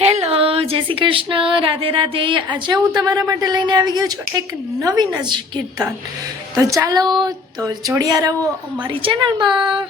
Hello, જય શ્રી કૃષ્ણ, રાધે રાધે। આજે હું તમારા માટે લઈને આવી ગયો છું એક નવીન જ કીર્તન। તો ચાલો તો જોડિયા રહો અમારી ચેનલમાં।